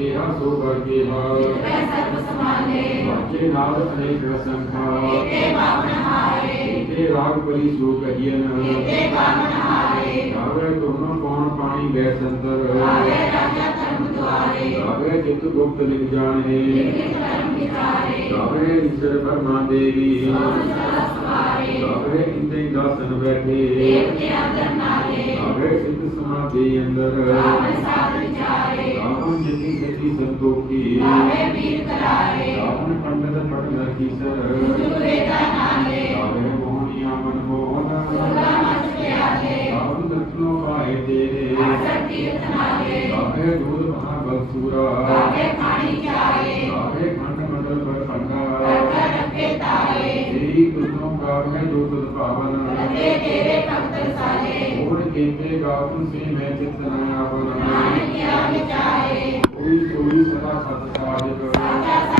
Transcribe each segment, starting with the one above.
ਕਿਹਾ ਸੋ ਵਰ ਕਿਹਾ ਮੈਂ ਸਰਬ ਸਮਾਲੇ ਵਾਜੇ ਨਾਦ ਅਨੇਕ ਸੰਖਾ ਤੇ ਬਾਵਨ ਹਾਰੇ। ਤੇ ਰਾਗ ਬਲੀ ਸੋ ਕਹੀਨ ਤੇ ਬਾਵਨ ਹਾਰੇ। ਗਾਵੇ ਦੋਨੋਂ ਕੌਣ ਪਾਣੀ ਗੈ ਸੰਤਰ। ਆਵੇ ਰਾਜਾ ਧਰਮ ਦੁਆਰੇ। ਗਾਵੇ ਚਿਤ ਗੁਪਤ ਲਿਖ ਜਾਣੇ। ਲਿਖਿਤ ਧਰਮ ਵਿਚਾਰੇ। ਗਾਵੇ ਈਸ਼ਰ ਬਰਮਾ ਦੇਵੀ। ਗਾਵੇ ਇੰਦੇ ਦਾਸਨ ਬੈਠੇ। ਦੇਵਤਿਆਂ ਜਿਤੀ ਸਤੀ ਸੰਤੋਖੀ ਆਵੇ समाधि अंदर। रावण जति सती संतों की। रावण पंडित पटना की सर। रावण मोहनिया मन मोहन। रावण रत्नों पाए तेरे। रावण दूध महाबल सूरा रावण देखे गावु से मैं चित नया बनाए कोई कोई सदा सत्सारिक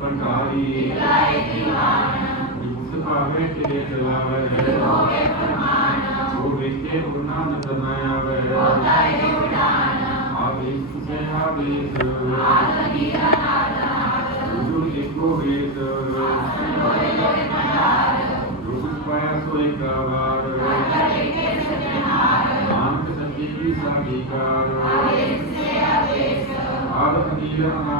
प्रकारी पावे तेरे चलावे जो विचे उड़ना न जनाया वे आदेश से आदेश गुरु लिखो वेद। गुरु पाया सो एक बार आँख संजीवी साधिकार आदेश नीलम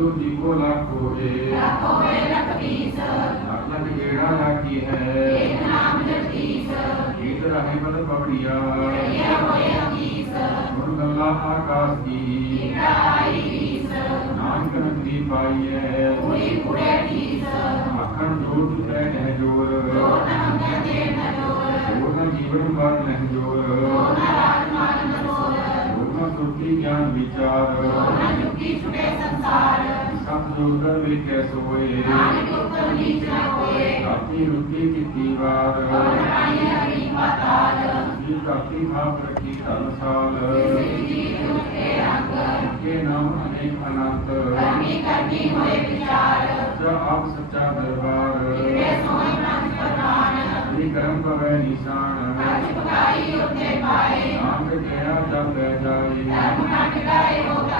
तुझको लाखों ए लाखों ए लखती सर लाख एड़ा लाखी है। एक नाम जगती सर। गीत रहे बल पबड़िया ये होए की सर। मुर्गल्ला आकाश की। गीता आई की सर। नानक नगरी पाई है। पूरी पूरे की सर। मक्खन ज़ोर तुझे है ज़ोर। ज़ोर नाम जगे न ज़ोर ज़ोर ना जीवन बार न ज़ोर। ज़ोर ना आत्मा न ज़ोर ज़ोर ना सुर्ती ज्ञान विचार। ज़ोर ना ਚੁੱਕੀ ਛੁਟੇ ਸੰਸਾਰ। ਸਤ ਜੋਗਰ ਵੇਖੈ ਸੋਏ। ਨਾਨਕ ਉਤਮ ਨੀਚ ਨ ਹੋਏ ਰਾਤੀ ਰੁੱਤੀ ਕੀਤੀ ਵਾਰ। ਰਾਣੀ ਹਰੀ ਪਾਤਾਲ। ਜੀ ਕਾਤੀ ਥਾਪ ਰੱਖੀ ਧਰਮਸਾਲ ਜੀ ਰੁਕੇ ਰੰਗ ਕੇ ਨਾਮ ਅਨੇਕ ਅਨੰਤ। ਕਰਮੀ ਕਰਮੀ ਹੋਏ ਵਿਚਾਰ। ਸੱਚਾ ਆਪ ਸੱਚਾ ਦਰਬਾਰ। ਕਿਤੇ ਸੋਈ ਮਨ ਪ੍ਰਧਾਨ। ਜੀ ਕਰਮ ਪਵੈ ਨਿਸ਼ਾਨ। ਅੱਜ ਪਕਾਈ ਉੱਤੇ ਪਾਏ। ਨਾਮ ਕਿਹਾ ਜਬ ਲੈ ਜਾਏ। ਗਾਏ ਨਾਮ ਕੋ ਕਿਤੇ ਦੇ ਕਿਤੇ ਕਿਤੇ ਕੇ ਕਿਤੇ ਕਿਤੇ ਕਿਤੇ ਕਿਤੇ ਕਿਤੇ ਕਿਤੇ ਨਾਮ ਕਿਤੇ ਕਿਤੇ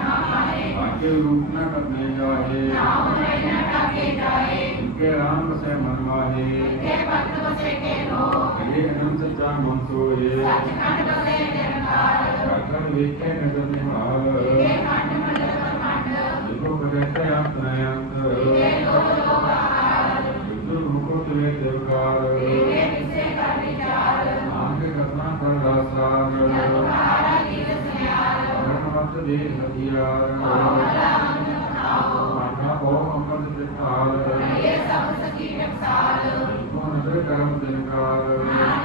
ਕਹਿ ਕਿਸੇ ਬਸਤਾਏ ਕੇ ਕੜੀਏ ਸੋ ਤਮਾਮ ਨਾ ਉਦ ਤੇ ਕੜੀਏ ਸੁਨਾ ਸਿਦਾ ਕੀ ਸੁਧ ਸਰਵਣ ਕੀ ਬਾਣੀ ਜੋਰ ਤੇ ਹੋਰ ਨਾ ਕੋਈ ਹੋਰ ਕੇ ਸੋਤ ਮਹਾਬਸੂਰ ਮੈਂ ਆਮ ਰਿਹਾ ਭਰਪੂਰ ਕੇ ਸੀਤਾ ਸੀਤਾ ਮੈਂ ਨਾ ਪਾਏ ਆਕੇ ਦੇ ਹਥਿਆ ਮਾਨਾ ਕੋ ਅਮਰ ਦੇ ਤਾਲ ਇਹ ਸਭ ਸਕੀ ਟਕਸਾਲ ਮਨ ਦੇ ਕਰਮ ਦਿਨਕਾਰ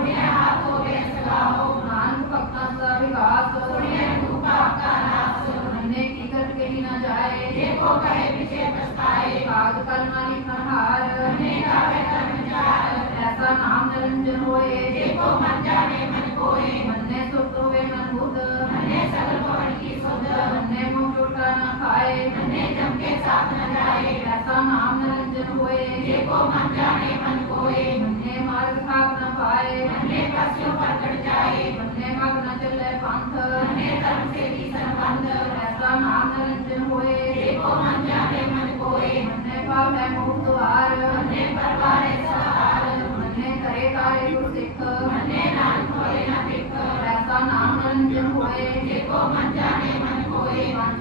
पुण्य हा तो बेसला हो मानव भक्तांचा विकास। पुण्य तू पापका नाश। म्हणणे किकट केली न जाए, देखो कहे पीछे पछताए। काग करना निहार करने का वेतन विचार। ऐसा नाम निरंजन होए, देखो मन जाने मन कोए मन्ने सुख होए मन भूत मन्ने सकल पवन की सुध। मन्ने मुख टूटा न खाए, मन्ने जम के साथ न जाए। ऐसा नाम निरंजन होए, देखो मन जाने मन कोए मन्ने मार्ग का जाए अन्य पशु प्रकट जाए। अन्य मार्ग न चले पंथ। अन्य धर्म से भी संबंध, ऐसा नाम निरंजन होए। देखो मन जाने मन कोए। अन्य पाप है मुक्त तो द्वार अन्य परवार है सहार। अन्य करे कार्य को सिख अन्य नाम खोले न पिक ऐसा नाम निरंजन होए। देखो मन जाने मन कोए।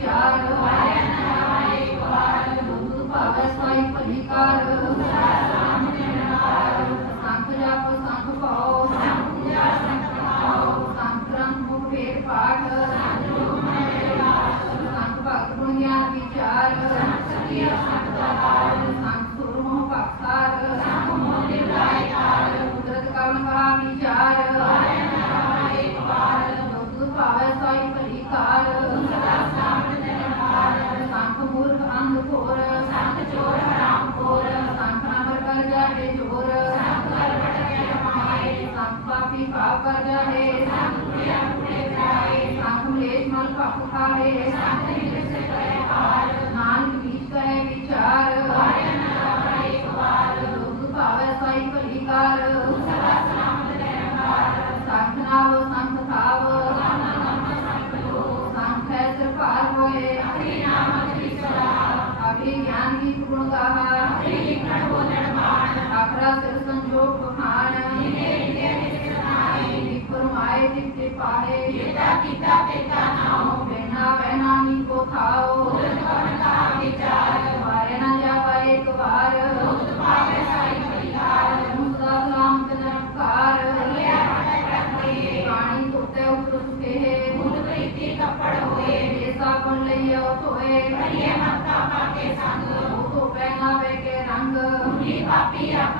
Yeah. पूजा है आँखों लेश मन का फुका है नान बीज का है विचार लोग पावर साई पलिकार साखना वो संत भाव संत है सरकार होए अभी ज्ञान की पूर्ण गाहा आखरा सिर जिसके पाए पिता पिता पिता नाओ बहना बहना निको खाओ उदन का विचार मारे न जा पाए एक बार मुक्त पावे सारी परिहार मुक्ता काम जनकार पानी धोते उपरुके है मूल प्रीति कपड़ होए जैसा कौन लियो तोए करिए मक्का पाके संग तो पहना वे के रंग पापी आप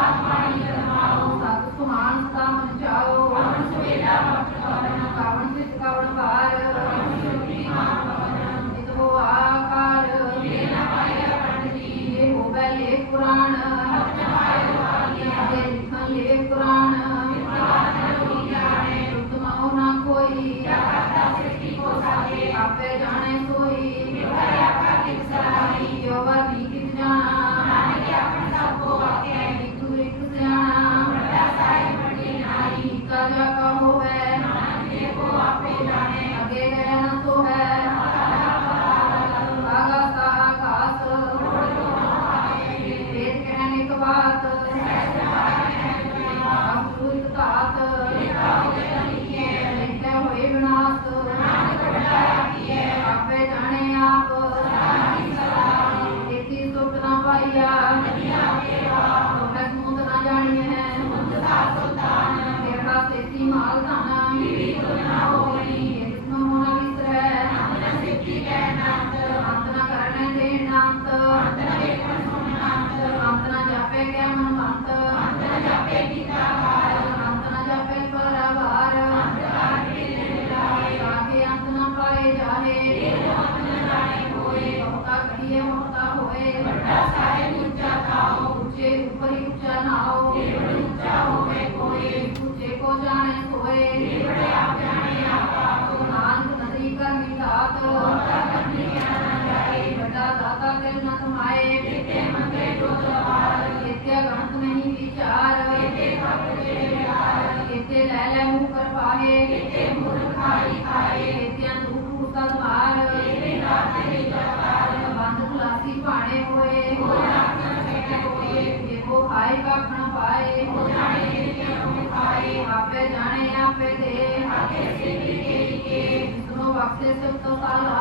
ਭਾਣੇ ਹੋਏ ਹੋ ਜਾਣੇ ਸਹਿਣੇ ਹੋਏ ਦੇਖੋ ਖਾਏ ਕਾਖਣਾ ਪਾਏ ਹੋ ਜਾਣੇ ਦੇਖਿਆ ਕੋਈ ਪਾਏ ਆਪੇ ਜਾਣੇ ਆਪੇ ਦੇ। ਆਪੇ ਸੇ ਵੀ ਕੇ ਕੇ ਸੁਨੋ ਵਾਕਸੇ ਸਭ ਤੋਂ ਕਾਲਾ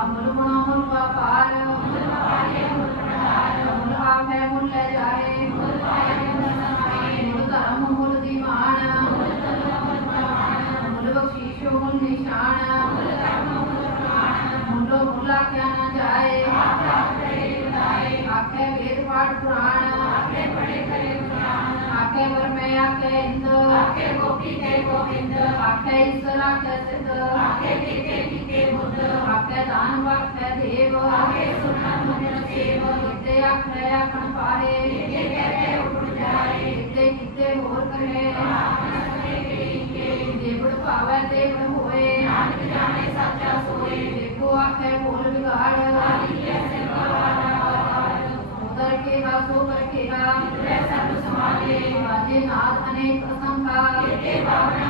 ਆਮਲ ਮਨੋਹਰ ਪਾਪਾਰ ਮੁਲ ਪਾਲੇ ਮੁਲ ਪ੍ਰਹਾਰ ਮੁਲ ਆਪੇ दान वाक्य देव आगे सुनन मन सेव नित्य अक्षय कण पारे नित्य कहते उठ जाए नित्य नित्य होर कहे देवड़ पावे देवड़ होए नानक जाने साचा सोए देखो आखे बोल बिगाड़ उधर के वासो पर केरा सब संभाले बाजे नाथ अनेक असंका बावना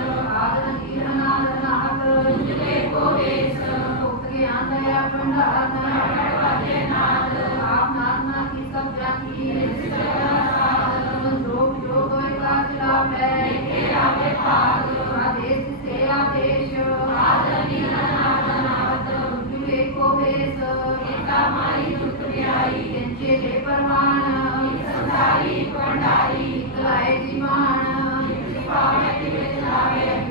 ਨਾਗ ਤੁਝੇ ਕੋ ਦੇਸ ਭੁਗਤ ਗਿਆਨ ਦਇਆ ਭੰਡਾਰਨ ਵਾਜੇ ਨਾਦ ਆਪ ਨਾਥ ਨਾ ਕੀ ਸਭ ਜਾਤੀ ਲੋਕ ਜੋ ਕੋਈ ਕਾਜ ਲਾਵੇ ਕੇ ਆਵੇ ਭਾਗ ਆਦੇਸ਼ ਸੇ ਆਦੇਸ਼ ਆਦਨੀ ਨਾਦ ਜੁਗੇ ਕੋ ਵੇਸ ਏਕਾ ਮਾਈ ਦੁਖ ਵਿਆਈ ਕਿੰਚੇ ਦੇ ਪਰਮਾਨ ਸੰਸਾਰੀ ਪੰਡਾਰੀ ਲਾਏ ਜੀਵਾਨ ਪਾਵੇ ਤਿਵੇ ਚਲਾਵੇ ਕੋ ਹੈ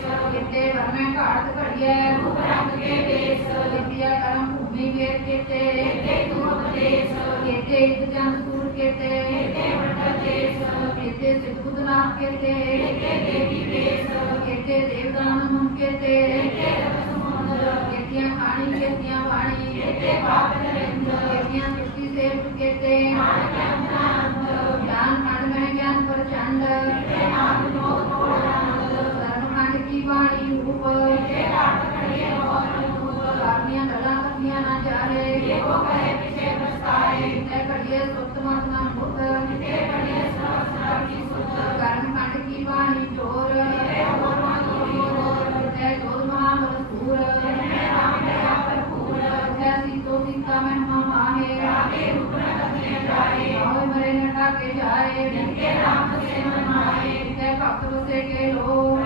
मैं घाट घड़िए रूप रंग के देश विद्या कर्म भूमि वेद केते केते तुम देश केते इतजन सूर केते केते वटल देश केते सिद्धुद नाम केते केते देवी देश केते देवदान हम केते केते रसमुंदर केतिया खानी केतिया वाणी केते पाप नरेंद्र केतिया सृष्टि सेव केते ज्ञान खंड में ज्ञान प्रचंड केते नाम नो तोड़ सर्वखंड की वाणी न जाने ये वो कहे पीछे पछताए इतने पढ़िए सुप्त मतना मुख इतने पढ़िए सब की सुध कर्म कांड की वाणी चोर। इतने और मन चोरी और इतने ज़ोर महामरसूर इतने राम दया पर। फूल इतने सीतो सीता महिमा माहे। आगे रुकन करने जाए। और मरे नटा के जाए। इनके राम से मनमाए। इतने भक्त बसे के लोग।